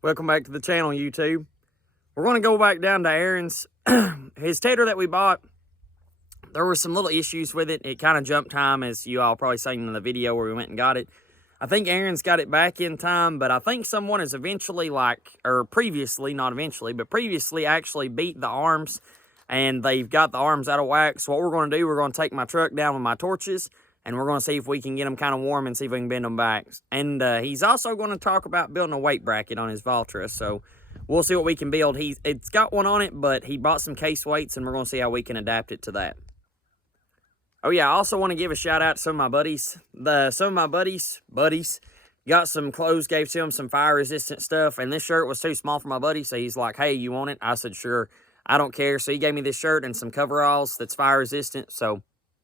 Welcome back to the channel, YouTube. We're going to go back down to Aaron's. His Tater that we bought, there were some little issues with it. It kind of jumped time, as you all probably seen in the video where we went and got it. I think Aaron's got it back in time, but I think someone has eventually, previously actually beat the arms, and they've got the arms out of whack. So what we're going to do, we're going to take my truck down with my torches, and we're going to see if we can get them kind of warm and see if we can bend them back. And he's also going to talk about building a weight bracket on his Valtra. So we'll see what we can build. It's got one on it, but he bought some case weights, and we're going to see how we can adapt it to that. Oh yeah, I also want to give a shout out to some of my buddies. Some of my buddies got some clothes, gave to him some fire resistant stuff, and this shirt was too small for my buddy, so he's like, hey, you want it? I said, sure, I don't care. So he gave me this shirt and some coveralls that's fire resistant, so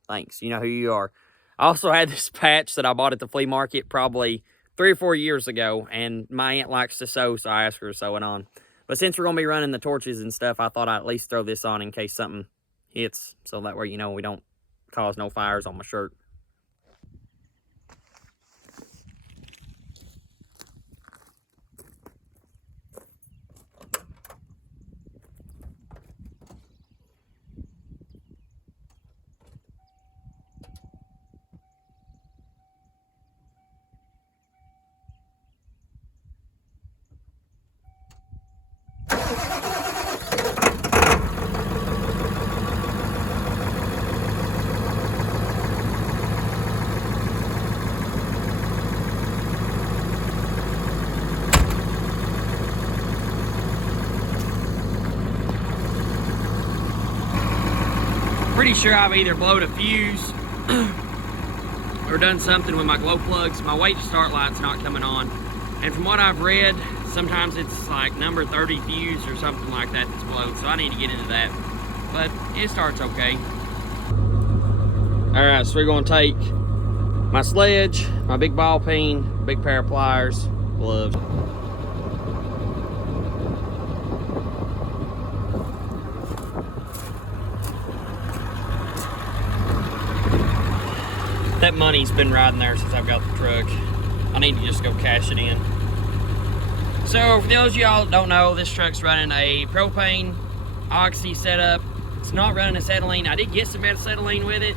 thanks, you know who you are. I also had this patch that I bought at the flea market probably 3 or 4 years ago, and my aunt likes to sew, so I asked her to sew it on. But since we're going to be running the torches and stuff, I thought I'd at least throw this on in case something hits, so that way, you know, we don't cause no fires on my shirt. Pretty sure I've either blowed a fuse or done something with my glow plugs. My wait to start light's not coming on. And from what I've read, sometimes it's like number 30 fuse or something like that that's blown. So I need to get into that. But it starts okay. All right, so we're gonna take my sledge, my big ball peen, big pair of pliers, gloves. That money's been riding there since I've got the truck. I need to just go cash it in. So for those of y'all that don't know, this truck's running a propane oxy setup. It's not running acetylene. I did get some acetylene with it,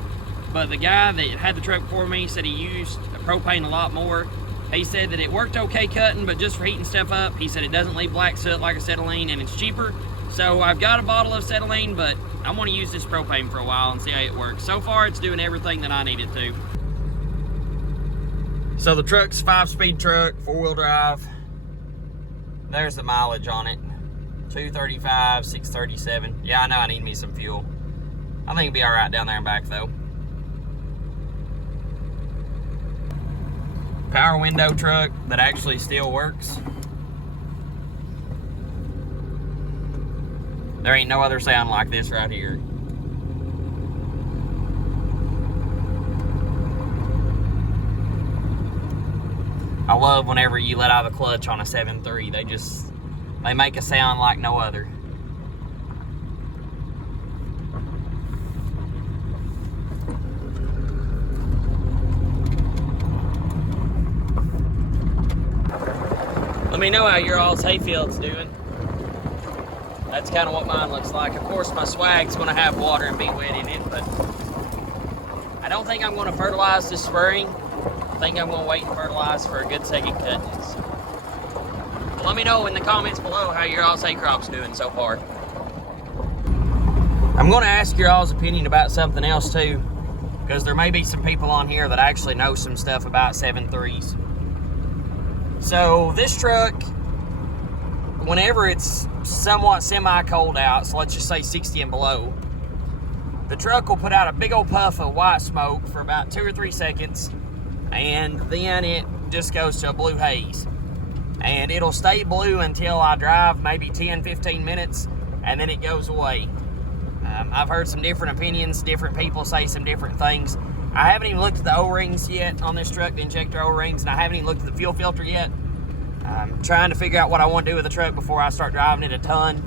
but the guy that had the truck before me said he used propane a lot more. He said that it worked okay cutting, but just for heating stuff up, he said it doesn't leave black soot like acetylene, and it's cheaper. So I've got a bottle of acetylene, but I want to use this propane for a while and see how it works. So far, it's doing everything that I need it to. So the truck's 5-speed truck, 4-wheel drive. There's the mileage on it. 235, 637. Yeah, I know I need me some fuel. I think it'll be all right down there and back though. Power window truck that actually still works. There ain't no other sound like this right here. I love whenever you let out the clutch on a 7.3. They make a sound like no other. Let me know how your all's hayfield's doing. That's kind of what mine looks like. Of course, my swag's gonna have water and be wet in it, but I don't think I'm gonna fertilize this spring. I think I'm gonna wait and fertilize for a good second cut. But let me know in the comments below how your all's hay crop's doing so far. I'm gonna ask your all's opinion about something else too, because there may be some people on here that actually know some stuff about 7.3s. So this truck, whenever it's somewhat semi-cold out, so let's just say 60 and below, the truck will put out a big old puff of white smoke for about 2 or 3 seconds, and then it just goes to a blue haze. And it'll stay blue until I drive maybe 10-15 minutes, and then it goes away. I've heard some different opinions. Different people say some different things. I haven't even looked at the O-rings yet on this truck, the injector O-rings, and I haven't even looked at the fuel filter yet. I'm trying to figure out what I want to do with the truck before I start driving it a ton.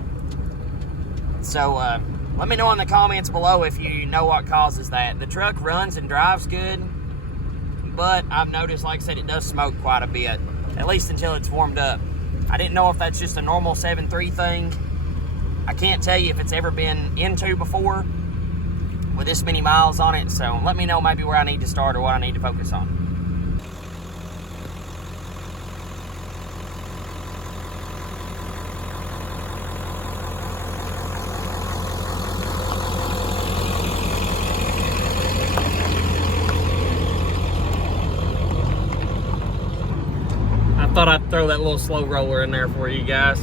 So let me know in the comments below if you know what causes that. The truck runs and drives good, but I've noticed, like I said, it does smoke quite a bit, at least until it's warmed up. I didn't know if that's just a normal 7.3 thing. I can't tell you if it's ever been into before with this many miles on it, so let me know maybe where I need to start or what I need to focus on. I thought I'd throw that little slow roller in there for you guys.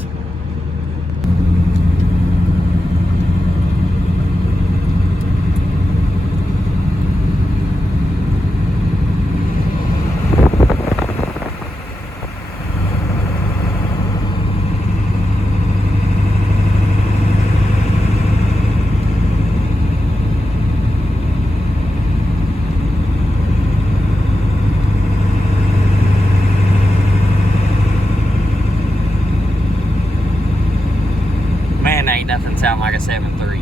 Man, ain't nothing sound like a 7.3.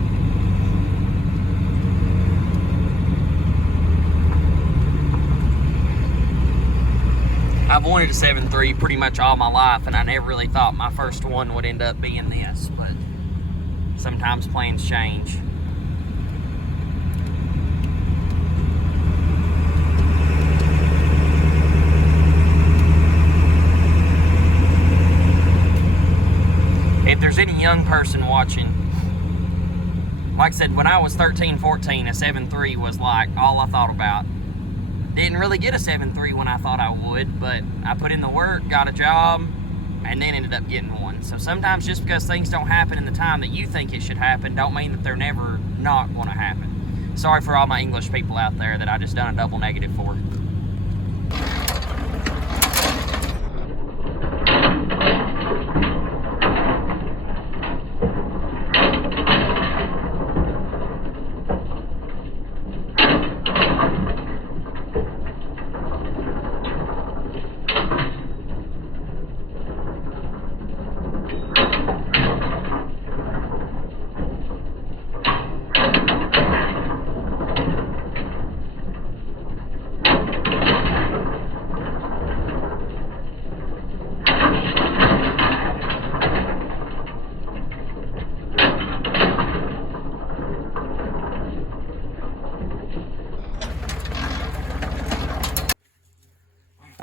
I've wanted a 7.3 pretty much all my life, and I never really thought my first one would end up being this, but sometimes plans change. If there's any young person watching, like I said, when I was 13, 14, a 7.3 was like all I thought about. Didn't really get a 7.3 when I thought I would, but I put in the work, got a job, and then ended up getting one. So sometimes just because things don't happen in the time that you think it should happen, don't mean that they're never not going to happen. Sorry for all my English people out there that I just done a double negative for.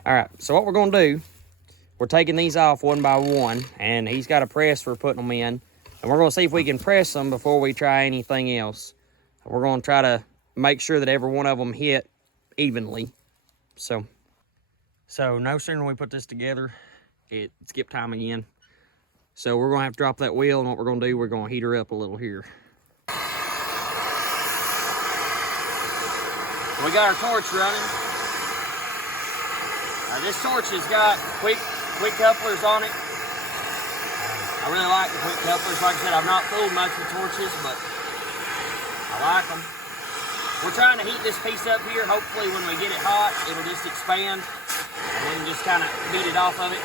All right, so what we're gonna do, we're taking these off one by one, and he's got a press for putting them in, and we're gonna see if we can press them before we try anything else. We're gonna try to make sure that every one of them hit evenly. So no sooner than we put this together, it skip time again. So we're gonna have to drop that wheel, and what we're gonna do, we're gonna heat her up a little here. We got our torch running. This torch has got quick couplers on it. I really like the quick couplers. Like I said, I've not fooled much with torches, but I like them. We're trying to heat this piece up here. Hopefully when we get it hot, it'll just expand, and we can just kind of beat it off of it.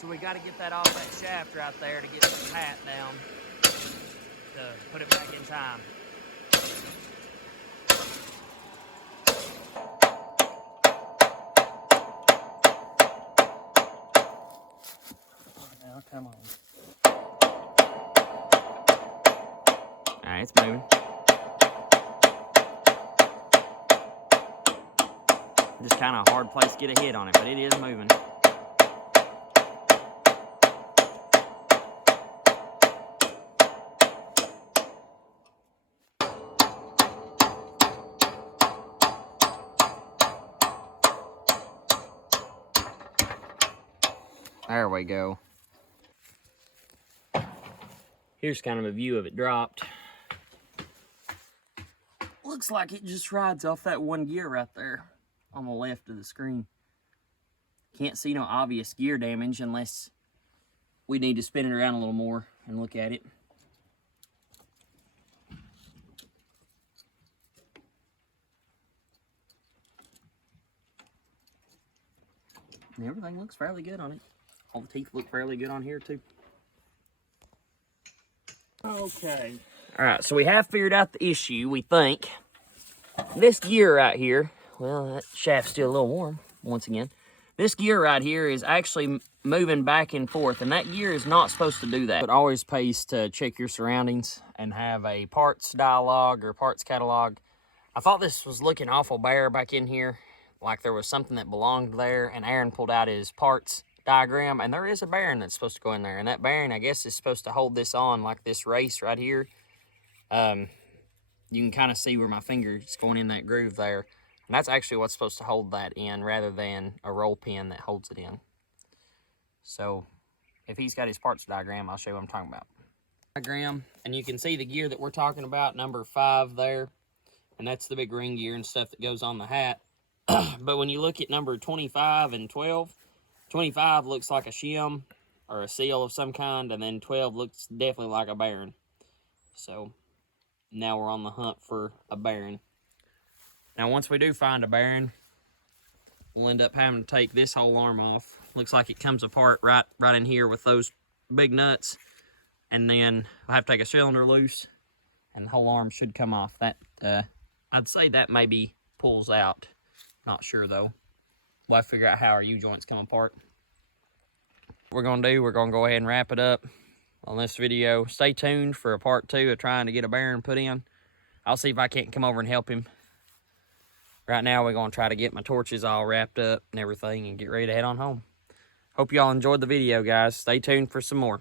So we got to get that off that shaft right there to get the pat down to put it back in time. Now, come on. All right, it's moving. Just kind of a hard place to get a hit on it, but it is moving. There we go. Here's kind of a view of it dropped. Looks like it just rides off that one gear right there on the left of the screen. Can't see no obvious gear damage unless we need to spin it around a little more and look at it. And everything looks fairly good on it. All the teeth look fairly good on here too. Okay. All right, so we have figured out the issue, we think. This gear right here, well, that shaft's still a little warm, once again. This gear right here is actually moving back and forth, and that gear is not supposed to do that. It always pays to check your surroundings and have a parts dialogue or parts catalog. I thought this was looking awful bare back in here, like there was something that belonged there, and Aaron pulled out his parts diagram, and there is a bearing that's supposed to go in there, and that bearing, I guess, is supposed to hold this on like this race right here. You can kind of see where my finger's going in that groove there. And that's actually what's supposed to hold that in rather than a roll pin that holds it in. So if he's got his parts diagram, I'll show you what I'm talking about. Diagram, and you can see the gear that we're talking about, number 5 there. And that's the big ring gear and stuff that goes on the hat. But when you look at number 25 and 12, 25 looks like a shim or a seal of some kind, and then 12 looks definitely like a bearing. So now we're on the hunt for a bearing. Now, once we do find a bearing, we'll end up having to take this whole arm off. Looks like it comes apart right in here with those big nuts. And then we'll have to take a cylinder loose, and the whole arm should come off. That I'd say that maybe pulls out. Not sure, though. We'll have to figure out how our U-joints come apart. What we're going to do, we're going to go ahead and wrap it up on this video. Stay tuned for a part 2 of trying to get a bearing put in. I'll see if I can't come over and help him. Right now, we're going to try to get my torches all wrapped up and everything and get ready to head on home. Hope y'all enjoyed the video, guys. Stay tuned for some more.